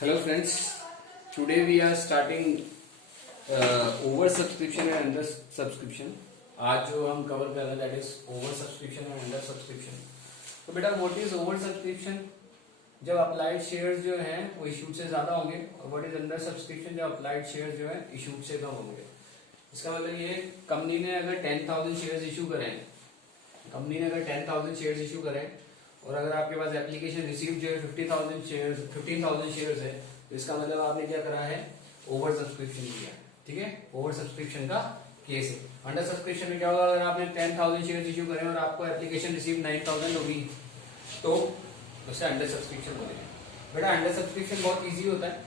Hello friends, today we are starting over subscription and under subscription. आज जो हम cover कर रहे हैं that is over subscription and under subscription. तो बेटा व्हाट इज ओवर सब्सक्रिप्शन? जब अप्लाइड शेयर्स जो हैं वो इशूड से ज्यादा होंगे, और व्हाट इज अंडर सब्सक्रिप्शन? जब अप्लाइड शेयर्स जो है इशूड से कम होंगे. इसका मतलब ये कंपनी ने अगर 10,000 शेयर्स इशू करें, कंपनी ने अगर 10,000 शेयर्स इशू करें और अगर आपके पास एप्लीकेशन रिसीव जो है 15,000 शेयर्स है, तो इसका मतलब आपने क्या करा है? ओवर सब्सक्रिप्शन किया. ठीक है, ओवर सब्सक्रिप्शन का केस है. अंडर सब्सक्रिप्शन में क्या होगा? अगर आपने 10,000 शेयर्स इशू करें और आपको एप्लीकेशन रिसीव 9,000 होगी तो उससे अंडर सब्सक्रिप्शन बोलेंगे. बेटा अंडर सब्सक्रिप्शन बहुत ईजी होता है,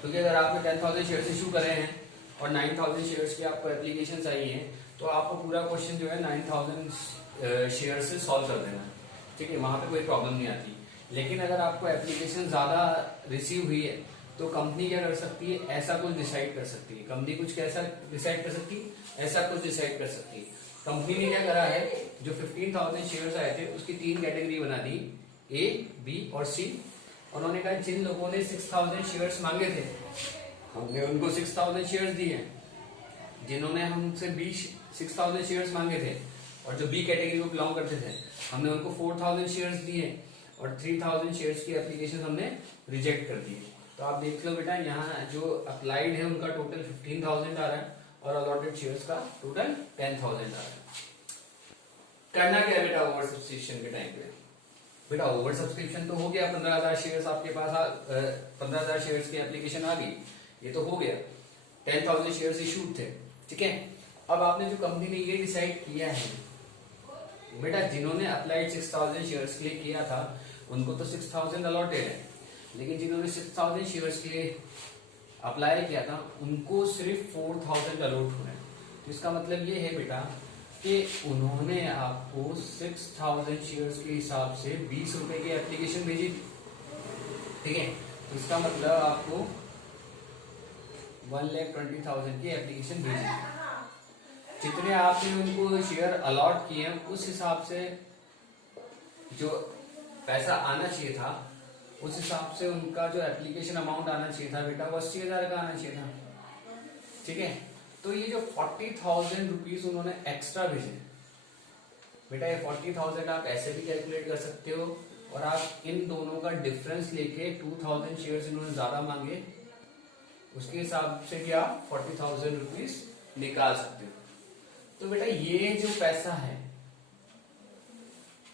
क्योंकि अगर आपने 10,000 शेयर्स इशू करे हैं और 9,000 शेयर्स की आपको एप्लीकेशन आई है, तो आपको पूरा क्वेश्चन जो है 9,000 शेयर से सॉल्व कर देना. ठीक है, वहां पे कोई प्रॉब्लम नहीं आती. लेकिन अगर आपको एप्लीकेशन ज्यादा रिसीव हुई है तो कंपनी क्या कर सकती है? ऐसा कुछ डिसाइड कर सकती है. कंपनी कुछ कैसा डिसाइड कर सकती है? ऐसा कुछ डिसाइड कर सकती है. कंपनी ने क्या करा है? जो 15,000 शेयर्स आए थे उसकी 3 कैटेगरी बना दी, ए, बी और सी. उन्होंने कहा जिन लोगों ने 6,000 शेयर्स मांगे थे हमने उनको 6,000 शेयर्स दिए. जिन्होंने हमसे 6,000 शेयर्स मांगे थे और जो बी कैटेगरी को बिलोंग करते थे हमने उनको 4,000 शेयर्स दिए और 3,000 शेयर्स की एप्लीकेशन हमने रिजेक्ट कर दी. तो आप देख लो बेटा, यहाँ जो अप्लाइड है उनका टोटल 15,000 आ रहा है और अलॉटेड शेयर्स का टोटल 10,000 आ रहा है. करना क्या है बेटा ओवर सब्सक्रिप्शन के टाइम पे? बेटा ओवर सब्सक्रिप्शन तो हो गया, 15,000 शेयर्स आपके पास 15,000 शेयर्स की एप्लीकेशन आ गई, ये तो हो गया. 10,000 शेयर्स इशूड थे. ठीक है, अब आपने जो कंपनी ने ये डिसाइड किया है बेटा, जिन्होंने अप्लाइड 6,000 शेयर्स के लिए किया था उनको तो 6,000 अलॉटेड है, लेकिन जिन्होंने 6,000 शेयर्स के लिए अप्लाई किया था उनको सिर्फ 4,000 अलॉट हुए हैं. तो इसका मतलब ये है बेटा कि उन्होंने आपको 6,000 शेयर्स के हिसाब से 20 रुपए की एप्लीकेशन भेजी थी. ठीक है, तो इसका मतलब आपको 1,20,000 की एप्लीकेशन भेजी थी. जितने आपने उनको शेयर अलॉट किए हैं उस हिसाब से जो पैसा आना चाहिए था, उस हिसाब से उनका जो एप्लीकेशन अमाउंट आना चाहिए था बेटा वो 80,000 का आना चाहिए था. ठीक है, तो ये जो 40,000 रुपीज उन्होंने एक्स्ट्रा भेजे बेटा, ये 40,000 आप ऐसे भी कैलकुलेट कर सकते हो और आप इन दोनों का डिफरेंस लेके 2,000 शेयर इन्होंने ज्यादा मांगे उसके हिसाब से भी आप 40,000 रुपीज निकाल सकते हो. तो बेटा ये जो पैसा है,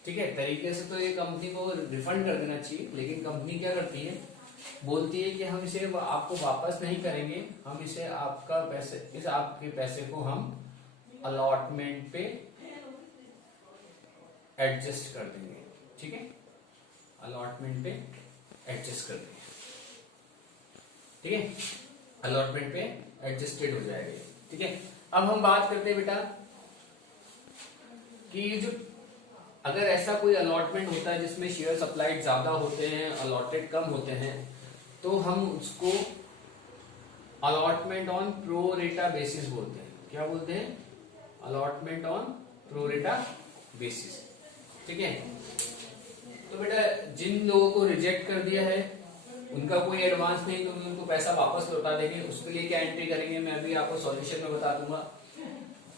ठीक है, तरीके से तो ये कंपनी को रिफंड कर देना चाहिए, लेकिन कंपनी क्या करती है? बोलती है कि हम इसे आपको वापस नहीं करेंगे, हम इसे आपके पैसे को हम अलॉटमेंट पे एडजस्ट कर देंगे. ठीक है, अलॉटमेंट पे एडजस्ट कर देंगे. ठीक है, अलॉटमेंट पे एडजस्टेड हो जाएगा. ठीक है, अब हम बात करते हैं बेटा कि जो अगर ऐसा कोई अलॉटमेंट होता है जिसमें शेयर सप्लाइड ज्यादा होते हैं, अलॉटेड कम होते हैं, तो हम उसको अलॉटमेंट ऑन प्रो रेटा बेसिस बोलते हैं. क्या बोलते हैं? अलॉटमेंट ऑन प्रो रेटा बेसिस. ठीक है, तो बेटा जिन लोगों को रिजेक्ट कर दिया है उनका कोई एडवांस नहीं, क्योंकि उनको पैसा वापस लौटा देंगे. उसके लिए क्या एंट्री करेंगे मैं अभी आपको सॉल्यूशन में बता दूंगा.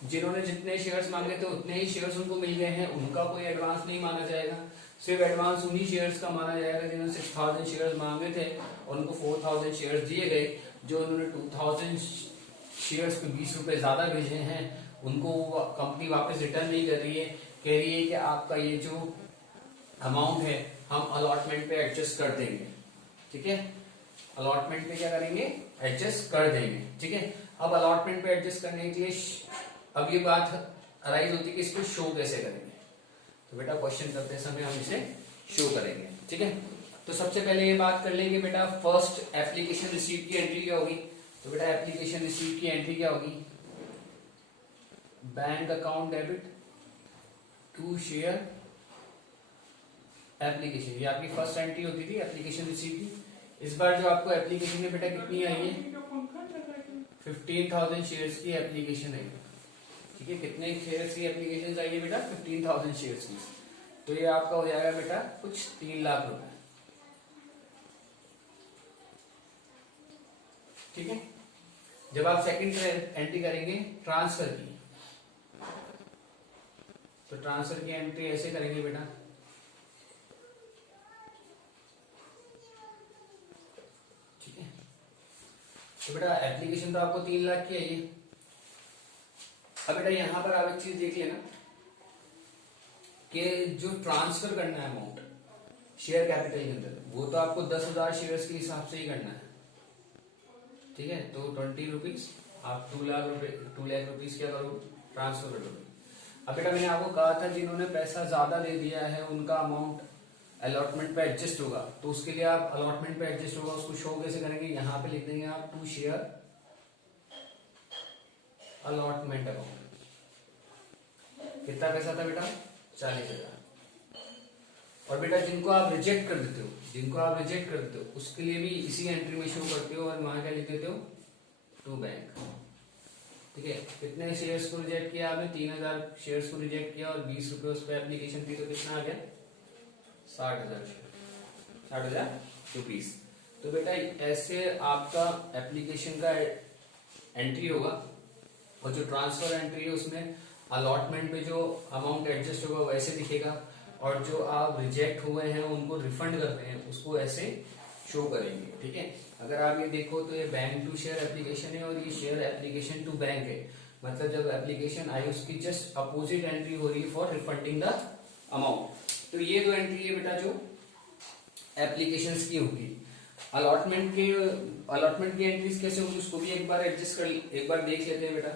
जिन्होंने जितने शेयर्स मांगे थे उतने ही शेयर्स उनको मिल गए हैं, उनका कोई एडवांस नहीं माना जाएगा. सिर्फ एडवांस उन्हीं शेयर्स का माना जाएगा जिन्होंने 6,000 शेयर्स मांगे थे और उनको 4,000 शेयर्स दिए गए. जो उन्होंने 2,000 शेयर्स को 20 रुपए ज्यादा भेजे हैं उनको कंपनी वापस रिटर्न नहीं कर रही है, कह रही है कि आपका ये जो अमाउंट है हम अलॉटमेंट पे एडजस्ट कर देंगे. ठीक है, अलॉटमेंट पे क्या करेंगे? एडजस्ट कर देंगे. ठीक है, अब अलॉटमेंट पे एडजस्ट करने के लिए अब ये बात अराइज होती है कि इसको शो कैसे करेंगे. तो बेटा क्वेश्चन करते समय हम इसे शो करेंगे. ठीक है, तो सबसे पहले ये बात कर लेंगे बेटा, फर्स्ट एप्लीकेशन रिसीव की एंट्री क्या होगी? तो बेटा एप्लीकेशन रिसीव की एंट्री क्या होगी? Bank account debit to share application. ये आपकी फर्स्ट एंट्री होती थी एप्लीकेशन रिसीव की. इस बार जो आपको एप्लीकेशन में बेटा कितनी आई है? 15,000 शेयर्स की एप्लीकेशन आई. ठीक है, कितने शेयर्स की एप्लीकेशन आई है बेटा? 15,000 शेयर्स की. तो ये आपका हो जाएगा बेटा कुछ 3 लाख रुपए. ठीक है। जब आप सेकंड एंट्री करेंगे ट्रांसफर की, तो ट्रांसफर की एंट्री ऐसे करेंगे बेटा, ठीक है। तो बेटा एप्लीकेशन तो आपको 3 लाख की है ये। अब बेटा यहां पर आप एक चीज देख लेना कि जो ट्रांसफर करना है अमाउंट शेयर कैपिटल के अंदर, वो तो आपको 10,000 शेयर्स के हिसाब से ही करना है, ठीक है। तो 20 रुपीज आप 2 लाख रुपीज क्या करोगे, ट्रांसफर कर दोगे। अब बेटा मैंने आपको कहा था जिन्होंने पैसा ज्यादा दे दिया है उनका अमाउंट अलॉटमेंट पे एडजस्ट होगा, तो उसके लिए आप अलॉटमेंट पे एडजस्ट होगा उसको शो कैसे करेंगे, यहां पे लिख देंगे आप टू शेयर अलॉटमेंट अकाउंट। कितना पैसा था बेटा, 40,000। और बेटा जिनको आप रिजेक्ट कर देते हो, उसके लिए भी इसी एंट्री में शो करते हो और वहां क्या लिख देते हो, टू बैंक, ठीक है। कितने शेयर्स को रिजेक्ट किया आपने, 3,000 शेयर्स को रिजेक्ट किया और 20 रुपए उस पर एप्लीकेशन थी, तो कितना आ गया, 60,000 रुपीज। तो बेटा ऐसे आपका एप्लीकेशन का एंट्री होगा, और जो ट्रांसफर एंट्री है उसमें अलॉटमेंट पे जो अमाउंट एडजस्ट होगा वैसे दिखेगा, और जो आप रिजेक्ट हुए हैं उनको रिफंड करते हैं उसको ऐसे शो करेंगे, ठीक है। अगर आप ये देखो तो ये बैंक टू शेयर एप्लीकेशन है और ये शेयर एप्लीकेशन टू बैंक है, मतलब जब एप्लीकेशन आई उसकी जस्ट अपोजिट एंट्री हो रही है फॉर रिफंडिंग द अमाउंट। तो ये दो एंट्री है बेटा जो एप्लीकेशंस की होगी। अलॉटमेंट की एंट्रीज कैसे होगी उसको भी एक बार देख लेते हैं बेटा।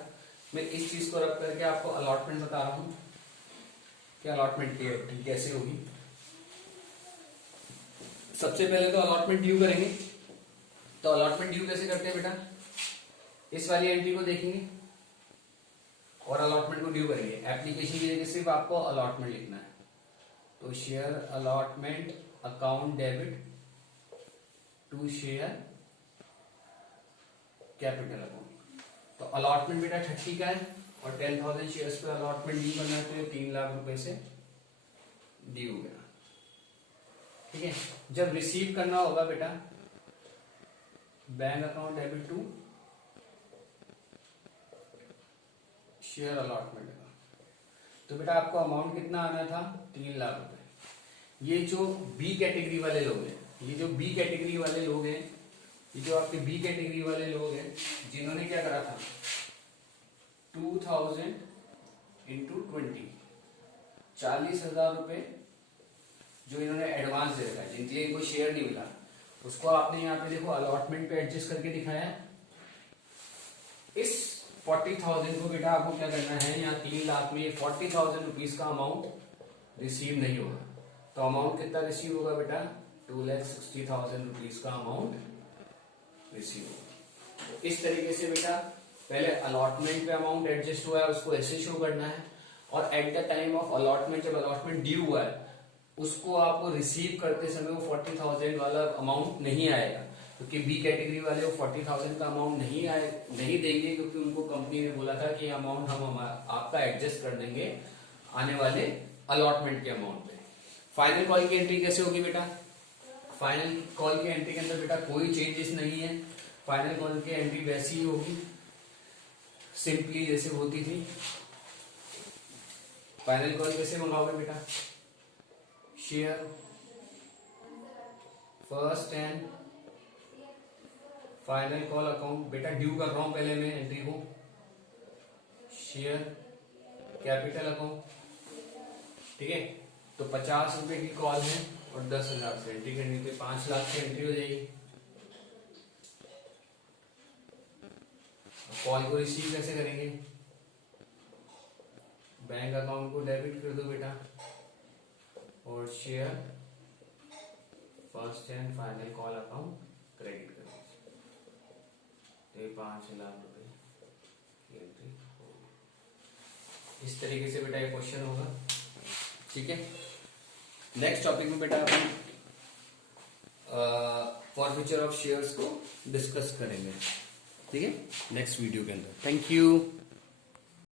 मैं इस चीज को रख करके आपको अलॉटमेंट बता रहा हूं कि अलॉटमेंट की एंट्री कैसे होगी। सबसे पहले तो अलॉटमेंट ड्यू करेंगे, तो अलॉटमेंट ड्यू कैसे करते हैं बेटा, इस वाली एंट्री को देखेंगे और अलॉटमेंट को ड्यू करेंगे। एप्लीकेशन की जगह सिर्फ आपको अलॉटमेंट लिखना है, तो share allotment account debit to share capital account. तो अलॉटमेंट बेटा 30 का है और 10,000 शेयर्स पे अलॉटमेंट ड्यू करना है, तो ये 3 लाख रुपए से ड्यू हो गया, ठीक है। जब रिसीव करना होगा बेटा bank account debit to share allotment का, तो बेटा आपको अमाउंट कितना आना था, 3 लाख रुपए। ये जो बी कैटेगरी वाले लोग हैं, ये जो आपके बी कैटेगरी वाले लोग हैं जिन्होंने क्या करा था, 2,000 इंटू 20, 40,000 रुपए जो इन्होंने एडवांस दे रखा है, जिनके लिए इनको शेयर नहीं मिला, उसको आपने यहाँ पे देखो अलॉटमेंट पे एडजस्ट करके दिखाया है। इस 40,000 को बेटा आपको क्या करना है, यहाँ 3 लाख में 40,000 रुपीज का अमाउंट रिसीव नहीं होगा, तो अमाउंट कितना रिसीव होगा बेटा, 2,60,000 रुपीज का अमाउंट रिसीव होगा। इस तरीके से बेटा पहले अलॉटमेंट पे अमाउंट एडजस्ट हुआ है उसको ऐसे शो करना है, और at the time of allotment जब अलॉटमेंट ड्यू हुआ है उसको आपको रिसीव करते समय वो 40,000 वाला अमाउंट नहीं आएगा, क्योंकि बी कैटेगरी वाले वो 40,000 का अमाउंट नहीं देंगे, क्योंकि उनको कंपनी ने बोला था कि अमाउंट हम आपका एडजस्ट कर देंगे आने वाले अलॉटमेंट के अमाउंट पे। फाइनल कॉल की एंट्री कैसे होगी बेटा, फाइनल कॉल की एंट्री के अंदर बेटा कोई चेंजेस नहीं है, फाइनल कॉल की एंट्री वैसी ही होगी सिंपली जैसे होती थी। फाइनल कॉल कैसे मंगाओगे बेटा, share first and final call account, बेटा ड्यू कर रहा हूं पहले मैं एंट्री को, शेयर कैपिटल अकाउंट, ठीक है। तो 50 रुपए की कॉल है और 10,000 से एंट्री करनी, तो 5 लाख की एंट्री हो जाएगी। कॉल को रिसीव कैसे करेंगे, बैंक अकाउंट को डेबिट कर दो बेटा और share first and final call account credit कर दो, तो 5 लाख रुपए की एंट्री होगी। इस तरीके से बेटा ये क्वेश्चन होगा, ठीक है। नेक्स्ट टॉपिक में बेटा अपन फॉरफीचर ऑफ शेयर्स को डिस्कस करेंगे, ठीक है, नेक्स्ट वीडियो के अंदर। Thank you.